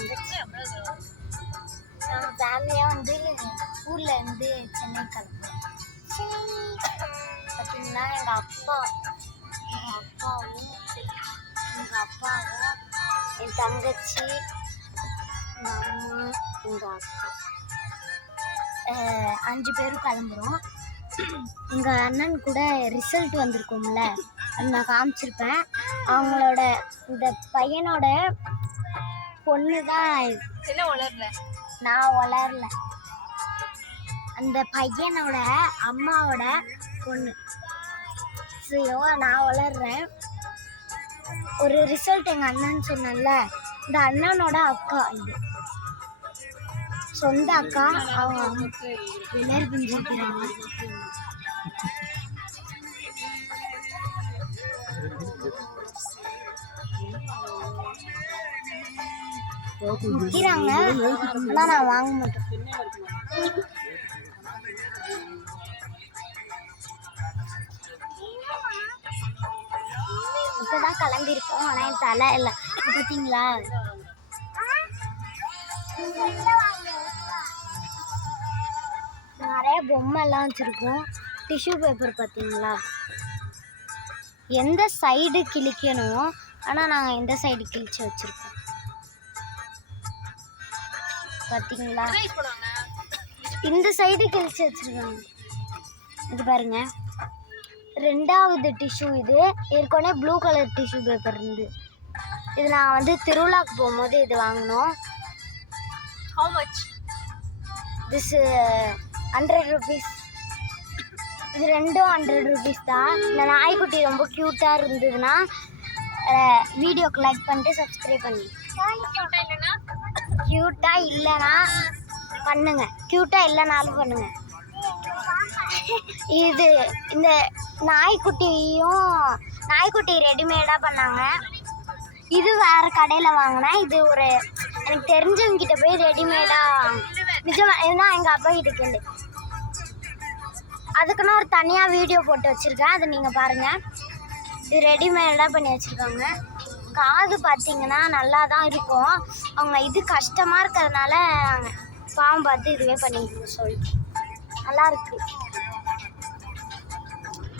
தங்கச்சி நாங்கள் ஃபேமிலியாக வந்து ஊரில் இருந்து சென்னை கிளம்புறோம். பார்த்தீங்கன்னா எங்கள் அப்பாவும் என் தங்கச்சி, எங்கள் அம்மா, எங்கள் அக்கா 5 பேரும் கிளம்புறோம். எங்கள் அண்ணன் கூட ரிசல்ட் வந்திருக்கும்ல, அது நான் காமிச்சிருப்பேன். அவங்களோட இந்த பையனோட பொண்ணு தான். என்ன வளரல? நான் வளரல. அந்த பையனோட அம்மாவோட பொண்ணு. சரியோ, நான் வளர்றேன். ஒரு ரிசல்ட் எங்கள் அண்ணன் சொன்னல, இந்த அண்ணனோட அக்கா, இது சொந்த அக்கா. அவங்க விளையாடு பண்ணிக்கிறாங்க. விற்கிறாங்க, ஆனால் நான் வாங்க மாட்டேன். இப்போதான் கிளம்பியிருக்கோம், ஆனால் என் தலை இல்லை. பார்த்தீங்களா, நிறைய பொம்மை எல்லாம் வச்சுருக்கோம். டிஷ்யூ பேப்பர் பார்த்தீங்களா, எந்த சைடு கிழிக்கணும், ஆனால் நாங்கள் எந்த சைடு கிழிச்சு வச்சுருக்கோம். பார்த்தீங்களா, இந்த சைடு கிழிச்சு வச்சுருக்காங்க. இது பாருங்க, 2வது டிஷ்யூ. இது ஏற்கனவே ப்ளூ கலர் டிஷ்யூ பேப்பர் இருந்து. இது நான் வந்து திருவிழாக்கு போகும்போது இது வாங்கினோம். How much? This 100 rupees. இது 2ம் 100 rupees தான். இந்த நாய்க்குட்டி ரொம்ப க்யூட்டாக இருந்ததுன்னா வீடியோக்கு லைக் பண்ணிட்டு சப்ஸ்கிரைப் பண்ணி. க்யூட்டாக இல்லைன்னா பண்ணுங்க, க்யூட்டாக இல்லைனாலும் பண்ணுங்க. இது இந்த நாய்க்குட்டி ரெடிமேடாக பண்ணாங்க. இது வேறு கடையில் வாங்கினேன். இது ஒரு எனக்கு தெரிஞ்சவங்கிட்ட போய் ரெடிமேடாக நிஜமாக இதுதான் எங்கள் அப்பா கிட்ட கேளு. அதுக்குன்னு ஒரு தனியாக வீடியோ போட்டு வச்சுருக்கேன், அதை நீங்கள் பாருங்கள். இது ரெடிமேடாக பண்ணி வச்சுருக்காங்க. காது பார்த்தீங்கன்னா நல்லா தான் இருக்கும். அவங்க இது கஷ்டமாக இருக்கிறதுனால பாவம் பார்த்து இதுவே பண்ணிக்கணும் சொல்லிட்டு நல்லாயிருக்கு.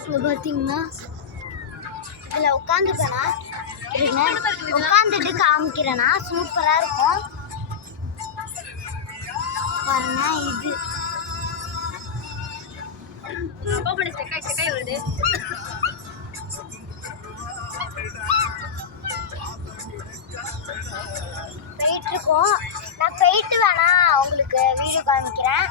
இது பார்த்தீங்கன்னா இதில் உட்காந்துப்பேனா உட்காந்துட்டு காமிக்கிறேன்னா சூப்பராக இருக்கும் பாருங்க. இது போயிட்டு இருக்கோம். நான் போயிட்டு வேணா உங்களுக்கு வீடியோ காமிக்கிறேன்.